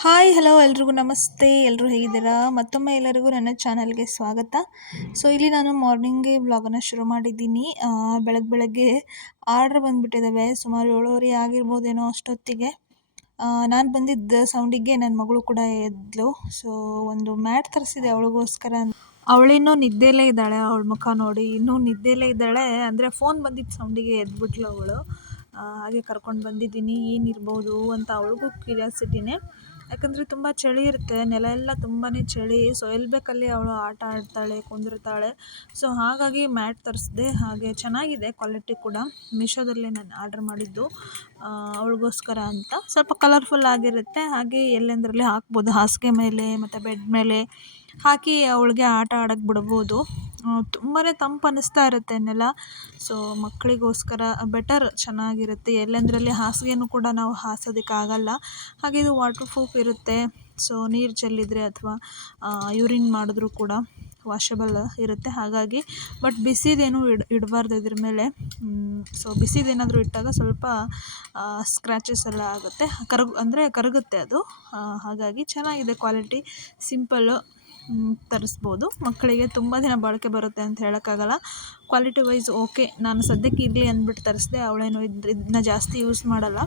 Hi hello ಎಲ್ರಿಗೂ ನಮಸ್ತೆ. ಎಲ್ಲರೂ ಹೇಗಿದ್ದೀರಾ? ಮತ್ತೊಮ್ಮೆ ಎಲ್ಲರಿಗೂ ನನ್ನ ಚಾನಲ್ಗೆ ಸ್ವಾಗತ. ಸೊ ಇಲ್ಲಿ ನಾನು ಮಾರ್ನಿಂಗೇ ವ್ಲಾಗನ್ನು ಶುರು ಮಾಡಿದ್ದೀನಿ. ಬೆಳಗ್ಗೆ ಆರ್ಡ್ರ್ ಬಂದುಬಿಟ್ಟಿದ್ದಾವೆ. ಸುಮಾರು 7:30 ಆಗಿರ್ಬೋದೇನೋ ಅಷ್ಟೊತ್ತಿಗೆ. ನಾನು ಬಂದಿದ್ದ ಸೌಂಡಿಗೆ ನನ್ನ ಮಗಳು ಕೂಡ ಎದ್ಲು. ಸೊ ಒಂದು ಮ್ಯಾಟ್ ತರಿಸಿದೆ ಅವಳಿಗೋಸ್ಕರ. ಅವಳಿನ್ನೂ ನಿದ್ದೆಯಲ್ಲೇ ಇದ್ದಾಳೆ. ಅವಳ ಮುಖ ನೋಡಿ ಇನ್ನೂ ನಿದ್ದೆಯಲ್ಲೇ ಇದ್ದಾಳೆ. ಅಂದರೆ ಫೋನ್ ಬಂದಿದ್ದ ಸೌಂಡಿಗೆ ಎದ್ಬಿಟ್ಲು ಅವಳು. ಹಾಗೆ ಕರ್ಕೊಂಡು ಬಂದಿದ್ದೀನಿ. ಏನಿರ್ಬೋದು ಅಂತ ಅವಳಿಗೂ ಕ್ಯೂರಿಯಾಸಿಟಿನೇ. ಯಾಕಂದರೆ ತುಂಬ ಚಳಿ ಇರುತ್ತೆ, ನೆಲ ಎಲ್ಲ ತುಂಬಾ ಚಳಿ. ಸೊ ಎಲ್ಲಿ ಬೇಕಲ್ಲಿ ಅವಳು ಆಟ ಆಡ್ತಾಳೆ, ಕುಂದಿರ್ತಾಳೆ. ಸೊ ಹಾಗಾಗಿ ಮ್ಯಾಟ್ ತರಿಸಿದೆ. ಹಾಗೆ ಚೆನ್ನಾಗಿದೆ ಕ್ವಾಲಿಟಿ ಕೂಡ. ಮೀಶೋದಲ್ಲೇ ನಾನು ಆರ್ಡ್ರ್ ಮಾಡಿದ್ದು ಅವಳಿಗೋಸ್ಕರ ಅಂತ. ಸ್ವಲ್ಪ ಕಲರ್ಫುಲ್ ಆಗಿರುತ್ತೆ. ಹಾಗೆ ಎಲ್ಲೆಂದರಲ್ಲಿ ಹಾಕ್ಬೋದು, ಹಾಸಿಗೆ ಮೇಲೆ ಮತ್ತು ಬೆಡ್ ಮೇಲೆ ಹಾಕಿ ಅವಳಿಗೆ ಆಟ ಆಡೋಕ್ಕೆ ಬಿಡ್ಬೋದು. ತುಂಬಾ ತಂಪು ಅನ್ನಿಸ್ತಾ ಇರುತ್ತೆ ನೆಲ. ಸೊ ಮಕ್ಕಳಿಗೋಸ್ಕರ ಬೆಟರ್, ಚೆನ್ನಾಗಿರುತ್ತೆ. ಎಲ್ಲೆಂದರಲ್ಲಿ ಹಾಸಿಗೆನೂ ಕೂಡ ನಾವು ಹಾಸೋದಕ್ಕಾಗಲ್ಲ. ಹಾಗೆ ಇದು ವಾಟರ್ ಪ್ರೂಫ್ ಇರುತ್ತೆ. ಸೊ ನೀರು ಚೆಲ್ಲಿದರೆ ಅಥವಾ ಯೂರಿನ್ ಮಾಡಿದ್ರೂ ಕೂಡ ವಾಷಬಲ್ ಇರುತ್ತೆ. ಹಾಗಾಗಿ ಬಟ್ ಬಿಸಿದೇನು ಇಡಬಾರ್ದು ಇದ್ರ ಮೇಲೆ. ಸೊ ಬಿಸಿದೇನಾದರೂ ಇಟ್ಟಾಗ ಸ್ವಲ್ಪ ಸ್ಕ್ರ್ಯಾಚಸ್ ಎಲ್ಲ ಆಗುತ್ತೆ, ಕರಗುತ್ತೆ ಅದು. ಹಾಗಾಗಿ ಚೆನ್ನಾಗಿದೆ ಕ್ವಾಲಿಟಿ, ಸಿಂಪಲ್ಲು, ತರಿಸ್ಬೋದು. ಮಕ್ಕಳಿಗೆ ತುಂಬ ದಿನ ಬಾಳಿಕೆ ಬರುತ್ತೆ ಅಂತ ಹೇಳೋಕ್ಕಾಗಲ್ಲ. Quality wise okay. ನಾನು ಸದ್ಯಕ್ಕೆ ಇರಲಿ ಅಂದ್ಬಿಟ್ಟು ತರಿಸಿದೆ. ಅವಳೇನು ಇದನ್ನ ಜಾಸ್ತಿ ಯೂಸ್ ಮಾಡಲ್ಲ.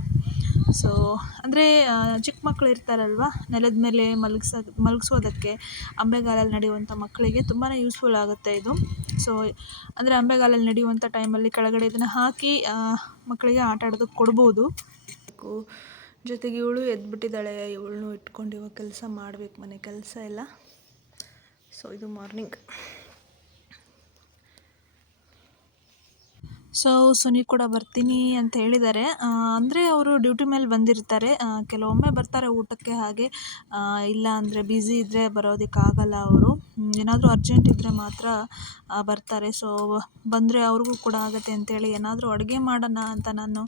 ಸೊ ಅಂದರೆ ಚಿಕ್ಕ ಮಕ್ಕಳು ಇರ್ತಾರಲ್ವ, ನೆಲದ ಮೇಲೆ ಮಲಗಿಸೋದಕ್ಕೆ, ಅಂಬೆಗಾಲಲ್ಲಿ ನಡೆಯುವಂಥ ಮಕ್ಕಳಿಗೆ ತುಂಬಾ ಯೂಸ್ಫುಲ್ ಆಗುತ್ತೆ ಇದು. ಸೊ ಅಂದರೆ ಅಂಬೆಗಾಲಲ್ಲಿ ನಡೆಯುವಂಥ ಟೈಮಲ್ಲಿ ಕೆಳಗಡೆ ಇದನ್ನು ಹಾಕಿ ಮಕ್ಕಳಿಗೆ ಆಟ ಆಡೋದಕ್ಕೆ ಕೊಡ್ಬೋದು. ಜೊತೆಗೆ ಇವಳು ಎದ್ಬಿಟ್ಟಿದ್ದಾಳೆ. ಇವಳನ್ನು ಇಟ್ಕೊಂಡು ಇವಾಗ ಕೆಲಸ ಮಾಡಬೇಕು, ಮನೆ ಕೆಲಸ ಎಲ್ಲ. ಸೊ ಇದು ಮಾರ್ನಿಂಗ್. ಸೊ ಸುನಿ ಕೂಡ ಬರ್ತೀನಿ ಅಂತ ಹೇಳಿದ್ದಾರೆ. ಅಂದರೆ ಅವರು ಡ್ಯೂಟಿ ಮೇಲೆ ಬಂದಿರ್ತಾರೆ. ಕೆಲವೊಮ್ಮೆ ಬರ್ತಾರೆ ಊಟಕ್ಕೆ. ಹಾಗೆ ಇಲ್ಲ ಅಂದರೆ ಬ್ಯುಸಿ ಇದ್ದರೆ ಬರೋದಕ್ಕಾಗಲ್ಲ ಅವರು. ಏನಾದರೂ ಅರ್ಜೆಂಟ್ ಇದ್ದರೆ ಮಾತ್ರ ಬರ್ತಾರೆ. ಸೊ ಬಂದರೆ ಅವ್ರಿಗೂ ಕೂಡ ಆಗುತ್ತೆ ಅಂತೇಳಿ ಏನಾದರೂ ಅಡುಗೆ ಮಾಡೋಣ ಅಂತ ನಾನು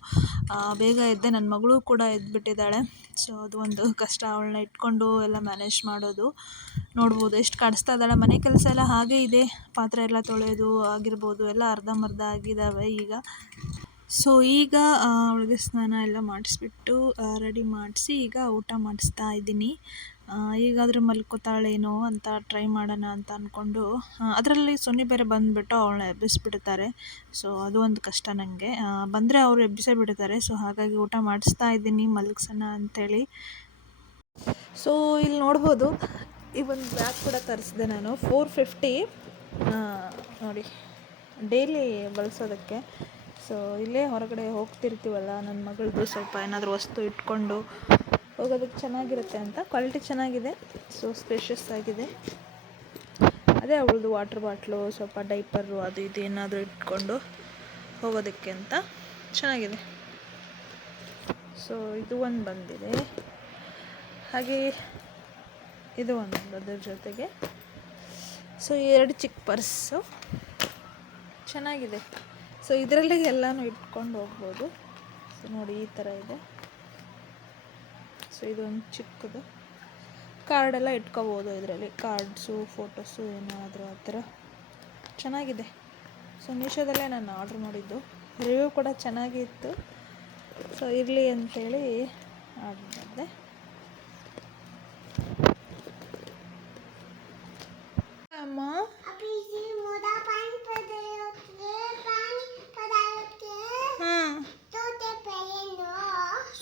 ಬೇಗ ಎದ್ದೆ. ನನ್ನ ಮಗಳು ಕೂಡ ಎದ್ಬಿಟ್ಟಿದ್ದಾಳೆ. ಸೊ ಅದು ಒಂದು ಕಷ್ಟ, ಅವಳನ್ನ ಇಟ್ಕೊಂಡು ಎಲ್ಲ ಮ್ಯಾನೇಜ್ ಮಾಡೋದು. ನೋಡ್ಬೋದು ಎಷ್ಟು ಕಾಡಿಸ್ತಾ ಇದ್ದಾಳೆ. ಮನೆ ಕೆಲಸ ಎಲ್ಲ ಹಾಗೇ ಇದೆ. ಪಾತ್ರೆ ಎಲ್ಲ ತೊಳೆಯೋದು ಆಗಿರ್ಬೋದು, ಎಲ್ಲ ಅರ್ಧಂಬರ್ಧ ಆಗಿದ್ದಾವೆ ಈಗ. ಸೊ ಈಗ ಅವಳಿಗೆ ಸ್ನಾನ ಎಲ್ಲ ಮಾಡಿಸ್ಬಿಟ್ಟು ರೆಡಿ ಮಾಡಿಸಿ ಈಗ ಊಟ ಮಾಡಿಸ್ತಾ ಇದ್ದೀನಿ. ಈಗಾದರೂ ಮಲ್ಕೋತಾಳೇನೋ ಅಂತ ಟ್ರೈ ಮಾಡೋಣ ಅಂತ ಅಂದ್ಕೊಂಡು, ಅದರಲ್ಲಿ ಸೊನ್ನೆ ಬೇರೆ ಬಂದುಬಿಟ್ಟು ಅವಳನ್ನ ಎಬ್ಬಿಸ್ಬಿಡ್ತಾರೆ. ಸೊ ಅದು ಒಂದು ಕಷ್ಟ ನನಗೆ. ಬಂದರೆ ಅವರು ಎಬ್ಬಿಸೇ ಬಿಡ್ತಾರೆ. ಸೊ ಹಾಗಾಗಿ ಊಟ ಮಾಡಿಸ್ತಾ ಇದ್ದೀನಿ ಮಲಗ್ಸೋಣ ಅಂಥೇಳಿ. ಸೊ ಇಲ್ಲಿ ನೋಡ್ಬೋದು, ಈ ಒಂದು ಬ್ಯಾಗ್ ಕೂಡ ತರಿಸಿದೆ ನಾನು. 450 ನೋಡಿ, ಡೈಲಿ ಬಳಸೋದಕ್ಕೆ. ಸೊ ಇಲ್ಲೇ ಹೊರಗಡೆ ಹೋಗ್ತಿರ್ತೀವಲ್ಲ, ನನ್ನ ಮಗಳದ್ದು ಸ್ವಲ್ಪ ಏನಾದರೂ ವಸ್ತು ಇಟ್ಕೊಂಡು ಹೋಗೋದಕ್ಕೆ ಚೆನ್ನಾಗಿರುತ್ತೆ ಅಂತ. ಕ್ವಾಲಿಟಿ ಚೆನ್ನಾಗಿದೆ. ಸೊ ಸ್ಪೇಷಿಯಸ್ ಆಗಿದೆ. ಅದೇ ಅವಳದು ವಾಟರ್ ಬಾಟ್ಲು, ಸ್ವಲ್ಪ ಡೈಪರು, ಅದು ಇದು ಏನಾದರೂ ಇಟ್ಕೊಂಡು ಹೋಗೋದಕ್ಕೆ ಅಂತ ಚೆನ್ನಾಗಿದೆ. ಸೊ ಇದು ಒಂದು ಬಂದಿದೆ. ಹಾಗೆ ಇದು ಒಂದು ಅದ್ರ ಜೊತೆಗೆ. ಸೊ 2 ಚಿಕ್ಕ ಪರ್ಸು ಚೆನ್ನಾಗಿದೆ. ಸೊ ಇದರಲ್ಲಿ ಎಲ್ಲನೂ ಇಟ್ಕೊಂಡು ಹೋಗ್ಬೋದು. ಸೊ ನೋಡಿ ಈ ಥರ ಇದೆ. ಸೊ ಇದೊಂದು ಚಿಕ್ಕದು ಕಾರ್ಡೆಲ್ಲ ಇಟ್ಕೋಬೋದು ಇದರಲ್ಲಿ. ಕಾರ್ಡ್ಸು, ಫೋಟೋಸು ಏನಾದರೂ ಆ ಥರ ಚೆನ್ನಾಗಿದೆ. ಸೊ ಮೀಶೋದಲ್ಲೇ ನಾನು ಆರ್ಡ್ರ್ ಮಾಡಿದ್ದು. ರಿವ್ಯೂ ಕೂಡ ಚೆನ್ನಾಗಿತ್ತು. ಸೊ ಇರಲಿ ಅಂಥೇಳಿ ಆರ್ಡ್ರ್ ಮಾಡಿದೆ. ಅಮ್ಮ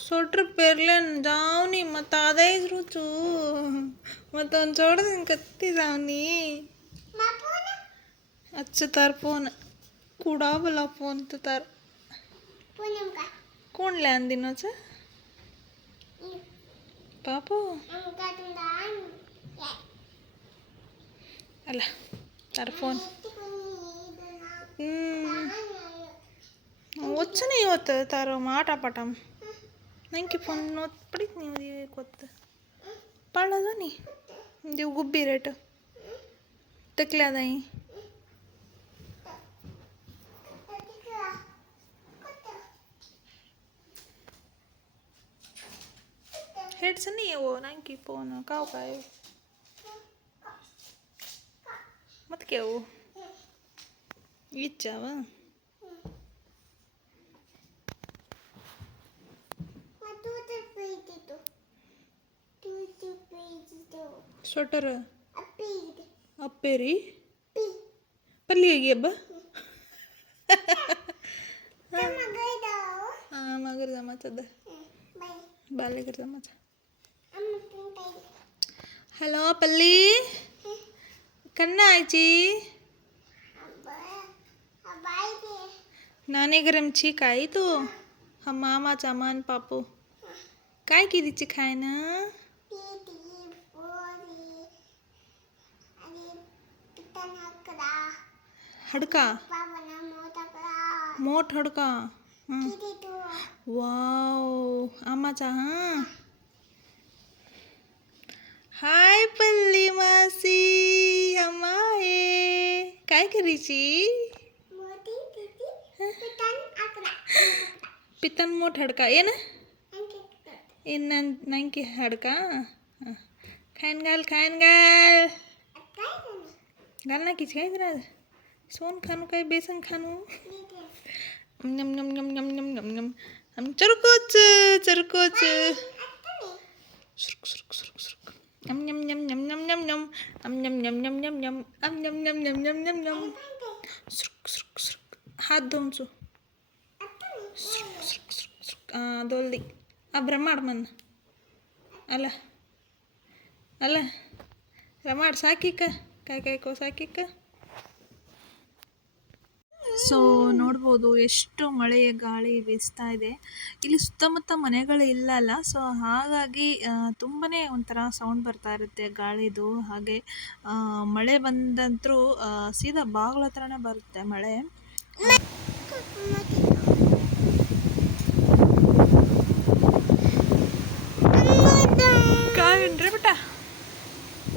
सोटर पेरल्यान जावनी मग आदायच रुचू मग चोड कत्ती जावनी अच्छा तार फोन कुडा भला फोन तो तार कोण ल्यान दिनोच पापू ಅಲ್ಲ ತಾರ ಫೋನ್ వచ్చని ಇವತ್ತು ತಾರೋ ಮಾಟ ಪಟಮ್ ನಂಗೆ ಫೋನ್ ಪಡಿತ್ ನೀವು ಕೊತ್ತು ಪಾಳೋದು ನೀ ನೀವು ಗುಬ್ಬಿ ರೇಟು ತಕ್ಲೆ ಅದಾಯಿ हेडसनी वो ನಂಗೆ ಫೋನ್ ಕಾವು ಕಾಯು मत क्या वो इच्छावा ಸ್ವೆಟರ್ ಅಪ್ಪೇರಿ ಪಲ್ಲಿ ಹೇಗೆ ಹಬ್ಬ ಮಗರದ ಮತ್ತದ ಬಾಲ್ಯಗರದ ಮತ್ತ ಹಲೋ ಪಲ್ಲಿ ಕನ್ನ ಆಯ್ಚಿ नानी गरम छी काय तू हम मामा चामान पापू काय की दिची खाय ना हडका मोठ हडका वाव आमाचा हां हाय पल्ली मासी अम्मा आहे काय करीची पितन मोठ हडका ಏನು ಇನ್ನು ನಂಗೆ ಹಡ್ಕ ಖಾಯನ್ ಗಾಲ್ गालना किच काय करा सोन खानू काय बेसन खानू नम नम नम नम नम नम नम हम चरकोच सुरुक सुरुक सुरुक सुरुक नम नम नम नम नम नम नम हम नम नम नम नम नम हम नम नम नम नम नम नम सुरुक सुरुक सुरुक हात धुवून दोल्दी ब्रह्माड मन ಅಲ್ಲ ಅಲ್ಲ ರಮಾಡ್ ಸಾಕಿಕ್ಕ ಕಾಯ್ಕೋ ಸಾಕಿಕ್ಕ ಸೊ ನೋಡ್ಬೋದು ಎಷ್ಟು ಮಳೆ ಗಾಳಿ ಬೀಸ್ತಾ ಇದೆ ಇಲ್ಲಿ ಸುತ್ತಮುತ್ತ ಮನೆಗಳು ಇಲ್ಲಲ್ಲ ಸೊ ಹಾಗಾಗಿ ತುಂಬಾ ಒಂಥರ ಸೌಂಡ್ ಬರ್ತಾ ಇರುತ್ತೆ ಗಾಳಿದು ಹಾಗೆ ಮಳೆ ಬಂದಂತರೂ ಸೀದಾ ಬಾಗ್ಲ ಹತ್ರನೇ ಬರುತ್ತೆ ಮಳೆ काय बेटा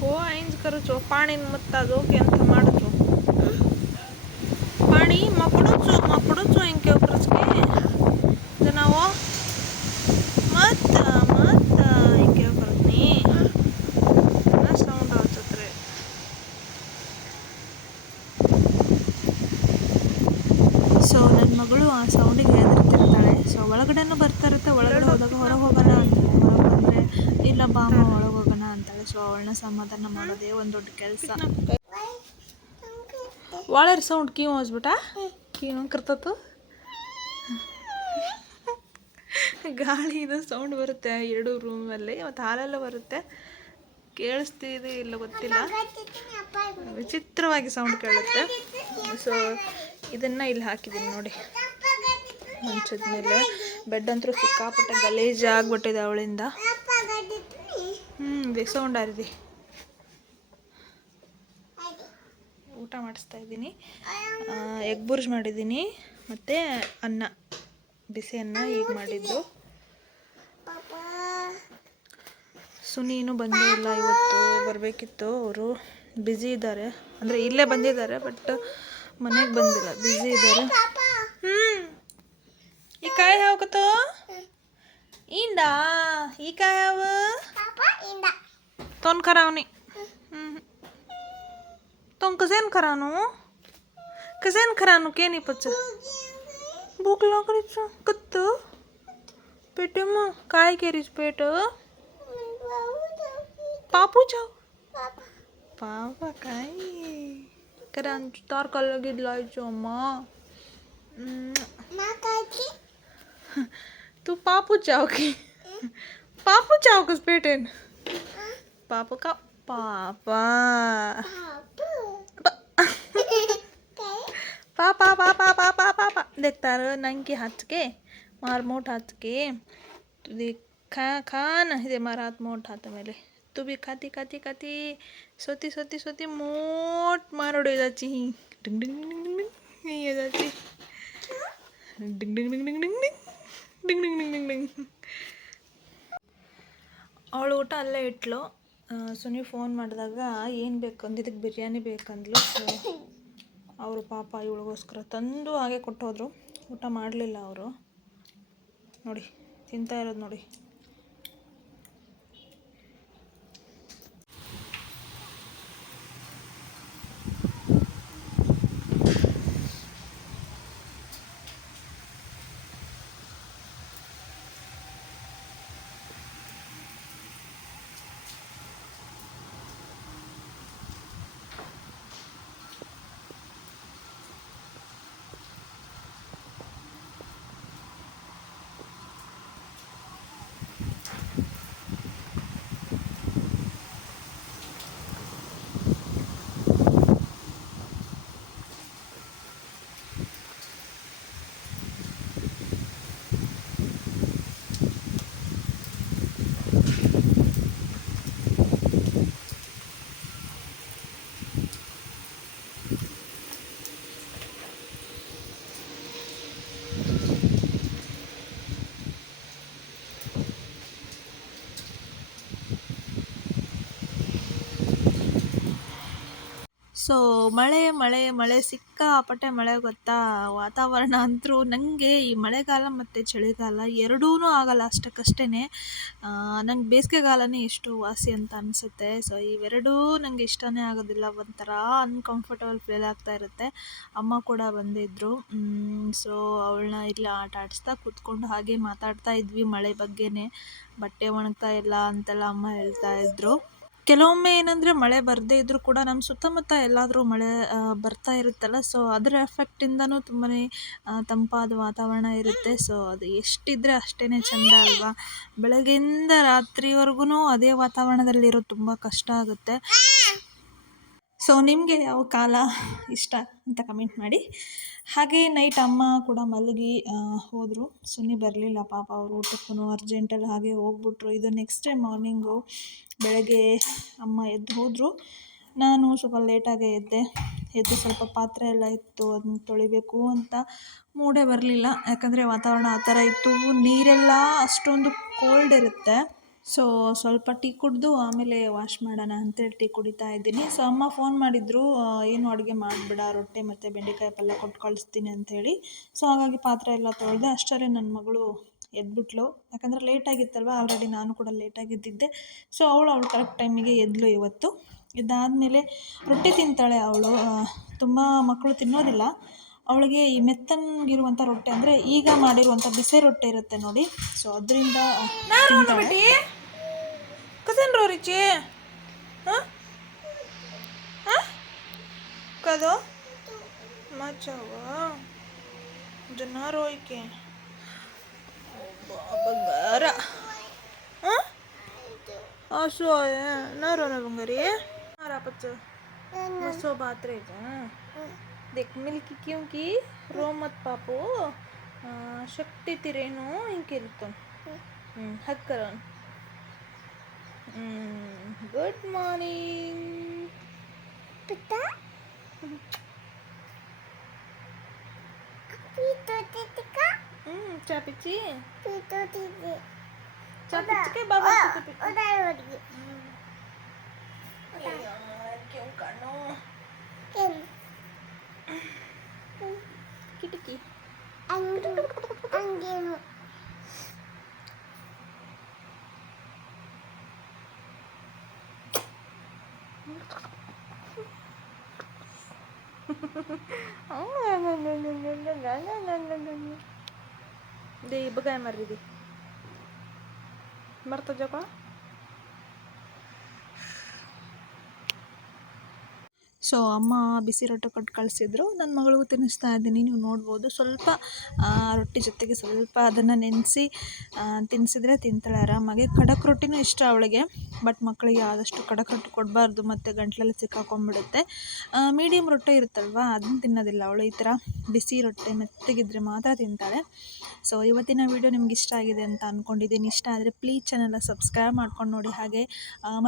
हो आईंच करचो पाणी मत्ता जो की अंत माडचो पाणी मपडचो इंके उपरचके जनावो मत इंके उपरचनी ना सौंड आवचत्रे ಸೊ ನನ್ನ ಮಗಳು ಆ ಸೌಂಡಿಗೆ ಹೆದರ್ತಿರ್ತಾಳೆ ಸೊ ಒಳಗಡೆನೂ ಬರ್ತಾ ಇರುತ್ತೆ ಒಳಗಡೆ ಹೋದಾಗ ಹೊರಗೆ ಹೋಗೋಣ ಅಂತಾಳೆ ಹೊರಗೆ ಬಂದರೆ ಇಲ್ಲ ಬಾಮ ಒಳಗೆ ಹೋಗೋಣ ಅಂತಾಳೆ ಸೊ ಅವಳನ್ನ ಸಮಾಧಾನ ಮಾಡೋದೇ ಒಂದು ದೊಡ್ಡ ಕೆಲಸ वाळेर सौंड क्यों बेटा क्यों करता ಗಾಳಿದು ಸೌಂಡ್ ಬರುತ್ತೆ ಎರಡು ರೂಮಲ್ಲಿ ಮತ್ತು ಹಾಲೆಲ್ಲ ಬರುತ್ತೆ ಕೇಳಿಸ್ತಿದೆ ಇಲ್ಲ ಗೊತ್ತಿಲ್ಲ ವಿಚಿತ್ರವಾಗಿ ಸೌಂಡ್ ಕೇಳುತ್ತೆ ಸೊ ಇದನ್ನು ಇಲ್ಲಿ ಹಾಕಿದ್ದೀನಿ ನೋಡಿ ಮಂಚದ ಮೇಲೆ ಬೆಡ್ ಅಂತೂ ಸಿಕ್ಕಾಪಟ್ಟೆ ಗಲೀಜು ಆಗ್ಬಿಟ್ಟಿದೆ ಅವಳಿಂದ ಸೌಂಡ್ ಆರಿದೆ ಊಟ ಮಾಡಿಸ್ತಾ ಇದ್ದೀನಿ ಎಗ್ ಬುರ್ಜ್ ಮಾಡಿದ್ದೀನಿ ಮತ್ತು ಅನ್ನ ಬಿಸಿ ಅನ್ನ ಈಗ ಮಾಡಿದ್ದು ಸುನೀನು ಬಂದೇ ಇಲ್ಲ ಇವತ್ತು ಬರಬೇಕಿತ್ತು ಅವರು ಬ್ಯುಸಿ ಇದ್ದಾರೆ ಅಂದರೆ ಇಲ್ಲೇ ಬಂದಿದ್ದಾರೆ ಬಟ್ ಮನೆಗೆ ಬಂದಿಲ್ಲ ಬ್ಯುಸಿ ಇದ್ದಾರೆ ಈ ಕಾಯಿ ಹಾಕತ್ತೋ ಇಂದ ಈ ಕಾಯಿ ಯಾವ ತೊನ್ ಖರಾವನಿ तुम कसेन खरानू के नहीं पच भूख लग रही कत्त पेटे में काय के रिच पेट पापू जाओ पापा काय करान तार कल लगी लाइचो अम्मा तू पापू जाओ की पापू जाओ कस पेटे पापा का पापा पापा पापा पापा पापा देखता रहो नंगी हाथ के मार मोट हाथ के तू देख खा ना दे मार हाथ मोट हाथ मेले तू भी खाती खाती खाती सोती सोती सोती मोट मार उड़े जाची डिंग डिंग डिंग डिंग डिंग ये जाची डिंग डिंग डिंग डिंग डिंग डिंग डिंग डिंग डिंग डिंग ಅವಳು ಊಟ ಅಲ್ಲೇ ಇಟ್ಲು ಸುನಿ ಫೋನ್ ಮಾಡಿದಾಗ ಏನು ಬೇಕು ಅಂದಿದ್ದಕ್ಕೆ ಬಿರಿಯಾನಿ ಬೇಕಂದ್ಲು ಸೊ ಅವರು ಪಾಪ ಇವಳಿಗೋಸ್ಕರ ತಂದು ಹಾಗೆ ಕೊಟ್ಟು ಹೋದರು ಊಟ ಮಾಡಲಿಲ್ಲ ಅವರು ನೋಡಿ ತಿಂತಾ ಇರೋದು ನೋಡಿ ಸೊ ಮಳೆ ಮಳೆ ಮಳೆ ಸಿಕ್ಕಾಪಟ್ಟೆ ಮಳೆ ಗೊತ್ತಾ. ವಾತಾವರಣ ಅಂತೂ ನನಗೆ ಈ ಮಳೆಗಾಲ ಮತ್ತು ಚಳಿಗಾಲ ಎರಡೂ ಆಗಲ್ಲ ಅಷ್ಟಕ್ಕಷ್ಟೇ. ನಂಗೆ ಬೇಸಿಗೆಗಾಲನೇ ಎಷ್ಟು ವಾಸಿ ಅಂತ ಅನಿಸುತ್ತೆ. ಸೊ ಇವೆರಡೂ ನನಗೆ ಇಷ್ಟನೇ ಆಗೋದಿಲ್ಲ, ಒಂಥರ ಅನ್ಕಂಫರ್ಟಬಲ್ ಫೀಲ್ ಆಗ್ತಾ ಇರುತ್ತೆ. ಅಮ್ಮ ಕೂಡ ಬಂದಿದ್ದರು. ಸೊ ಅವಳನ್ನ ಇಲ್ಲಿ ಆಟ ಆಡಿಸ್ತಾ ಕೂತ್ಕೊಂಡು ಹಾಗೆ ಮಾತಾಡ್ತಾ ಇದ್ವಿ ಮಳೆ ಬಗ್ಗೆನೇ. ಬಟ್ಟೆ ಒಣಗ್ತಾ ಇಲ್ಲ ಅಂತೆಲ್ಲ ಅಮ್ಮ ಹೇಳ್ತಾ ಇದ್ರು. ಕೆಲವೊಮ್ಮೆ ಏನಂದರೆ ಮಳೆ ಬರದೇ ಇದ್ದರೂ ಕೂಡ ನಮ್ಮ ಸುತ್ತಮುತ್ತ ಎಲ್ಲಾದರೂ ಮಳೆ ಬರ್ತಾ ಇರುತ್ತಲ್ಲ, ಸೊ ಅದರ ಎಫೆಕ್ಟಿಂದನೂ ತುಂಬಾ ತಂಪಾದ ವಾತಾವರಣ ಇರುತ್ತೆ. ಸೊ ಅದು ಎಷ್ಟಿದ್ರೆ ಅಷ್ಟೇ ಚೆಂದ ಅಲ್ವಾ. ಬೆಳಗ್ಗೆಯಿಂದ ರಾತ್ರಿವರೆಗೂ ಅದೇ ವಾತಾವರಣದಲ್ಲಿರೋದು ತುಂಬ ಕಷ್ಟ ಆಗುತ್ತೆ. ಸೊ ನಿಮಗೆ ಯಾವ ಕಾಲ ಇಷ್ಟ ಅಂತ ಕಮೆಂಟ್ ಮಾಡಿ. ಹಾಗೆ ನೈಟ್ ಅಮ್ಮ ಕೂಡ ಮಲಗಿ ಹೋದರು. ಸುನಿ ಬರಲಿಲ್ಲ ಪಾಪ, ಅವರು ಊಟಕ್ಕೂ ಅರ್ಜೆಂಟಲ್ಲಿ ಹಾಗೆ ಹೋಗ್ಬಿಟ್ರು. ಇದು ನೆಕ್ಸ್ಟ್ ಡೇ ಮಾರ್ನಿಂಗು ಬೆಳಗ್ಗೆ ಅಮ್ಮ ಎದ್ದು ಹೋದರು. ನಾನು ಸ್ವಲ್ಪ ಲೇಟಾಗೇ ಎದ್ದು ಸ್ವಲ್ಪ ಪಾತ್ರೆ ಎಲ್ಲ ಇತ್ತು, ಅದನ್ನ ತೊಳಿಬೇಕು ಅಂತ ಮೂಡೇ ಬರಲಿಲ್ಲ. ಯಾಕಂದರೆ ವಾತಾವರಣ ಆ ಥರ ಇತ್ತು, ನೀರೆಲ್ಲ ಅಷ್ಟೊಂದು ಕೋಲ್ಡ್ ಇರುತ್ತೆ. ಸೊ ಸ್ವಲ್ಪ ಟೀ ಕುಡಿದು ಆಮೇಲೆ ವಾಶ್ ಮಾಡೋಣ ಅಂತೇಳಿ ಟೀ ಕುಡಿತಾ ಇದ್ದೀನಿ. ಸೊ ಅಮ್ಮ ಫೋನ್ ಮಾಡಿದ್ರು, ಏನು ಅಡುಗೆ ಮಾಡಿಬಿಡ, ರೊಟ್ಟಿ ಮತ್ತು ಬೆಂಡೆಕಾಯಿ ಪಲ್ಯ ಕೊಟ್ಟು ಕಳಿಸ್ತೀನಿ ಅಂಥೇಳಿ. ಸೊ ಹಾಗಾಗಿ ಪಾತ್ರೆ ಎಲ್ಲ ತೊಳೆದೆ. ಅಷ್ಟರಲ್ಲಿ ನನ್ನ ಮಗಳು ಎದ್ಬಿಟ್ಲು. ಯಾಕಂದರೆ ಲೇಟಾಗಿತ್ತಲ್ವ, ಆಲ್ರೆಡಿ ನಾನು ಕೂಡ ಲೇಟಾಗಿ ಎದ್ದಿದ್ದೆ. ಸೊ ಅವಳು ಕರೆಕ್ಟ್ ಟೈಮಿಗೆ ಎದ್ಲು ಇವತ್ತು. ಇದಾದಮೇಲೆ ರೊಟ್ಟಿ ತಿಂತಾಳೆ ಅವಳು. ತುಂಬ ಮಕ್ಕಳು ತಿನ್ನೋದಿಲ್ಲ. ಅವಳಿಗೆ ಈ ಮೆತ್ತನ್ಗಿರುವಂಥ ರೊಟ್ಟಿ, ಅಂದರೆ ಈಗ ಮಾಡಿರುವಂಥ ಬಿಸಿ ರೊಟ್ಟಿ ಇರುತ್ತೆ ನೋಡಿ, ಸೊ ಅದರಿಂದ ತಿಂತಾಳೆ. ಕಸನ್ ರಿಚಿ ಕದೋ ಮಚಾವಾ ಜನ ರೋಯ್ಕೆ ಬಂಗಾರ असो है ना रोना बंगारी मारा पच्चो बसो बात रहेगा. देख मिल्की क्यों की रो मत पापो. शक्ति तिरेनो इंकिरतो हक करो. गुड मॉर्निंग पिता पीतो टिका चा पिची पीतो टिके के बाबा क्यों कानो किटकी अंगेनु दे बगाय मर्री दे मर्ता जगह. ಸೊ ಅಮ್ಮ ಬಿಸಿ ರೊಟ್ಟಿ ಕೊಟ್ಟು ಕಳಿಸಿದ್ರು. ನನ್ನ ಮಗಳಿಗೂ ತಿನ್ನಿಸ್ತಾ ಇದ್ದೀನಿ, ನೀವು ನೋಡ್ಬೋದು. ಸ್ವಲ್ಪ ರೊಟ್ಟಿ ಜೊತೆಗೆ ಸ್ವಲ್ಪ ಅದನ್ನು ನೆನೆಸಿ ತಿನ್ನಿಸಿದ್ರೆ ತಿಂತಾಳೆ ಆರಾಮಾಗಿ. ಖಡಕ್ ರೊಟ್ಟಿನೂ ಇಷ್ಟ ಅವಳಿಗೆ, ಬಟ್ ಮಕ್ಕಳಿಗೆ ಆದಷ್ಟು ಖಡಕ್ ರೊಟ್ಟಿ ಕೊಡಬಾರ್ದು, ಮತ್ತು ಗಂಟ್ಲಲ್ಲಿ ಸಿಕ್ಕಾಕೊಂಡ್ಬಿಡುತ್ತೆ. ಮೀಡಿಯಮ್ ರೊಟ್ಟಿ ಇರುತ್ತಲ್ವ, ಅದನ್ನು ತಿನ್ನೋದಿಲ್ಲ ಅವಳು. ಈ ಥರ ಬಿಸಿ ರೊಟ್ಟಿ ಮೆತ್ತಗಿದ್ರೆ ಮಾತ್ರ ತಿಂತಾಳೆ. ಸೊ ಇವತ್ತಿನ ವಿಡಿಯೋ ನಿಮ್ಗೆ ಇಷ್ಟ ಆಗಿದೆ ಅಂತ ಅಂದ್ಕೊಂಡಿದ್ದೀನಿ. ಇಷ್ಟ ಆದರೆ ಪ್ಲೀಸ್ ಚಾನಲ್ನ ಸಬ್ಸ್ಕ್ರೈಬ್ ಮಾಡ್ಕೊಂಡು ನೋಡಿ. ಹಾಗೆ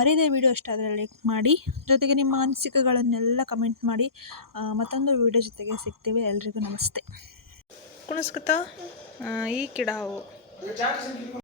ಮರೀದೇ ವಿಡಿಯೋ ಇಷ್ಟ ಆದರೆ ಲೈಕ್ ಮಾಡಿ, ಜೊತೆಗೆ ನಿಮ್ಮ ಅನಿಸಿಕೆಗಳನ್ನೆಲ್ಲ ಕಮೆಂಟ್ ಮಾಡಿ. ಮತ್ತೊಂದು ವಿಡಿಯೋ ಜೊತೆಗೆ ಸಿಗ್ತೀವಿ. ಎಲ್ರಿಗೂ ನಮಸ್ತೆ. ಕುಣಿಸ್ಕತ್ತ ಈ ಕಿಡಾವು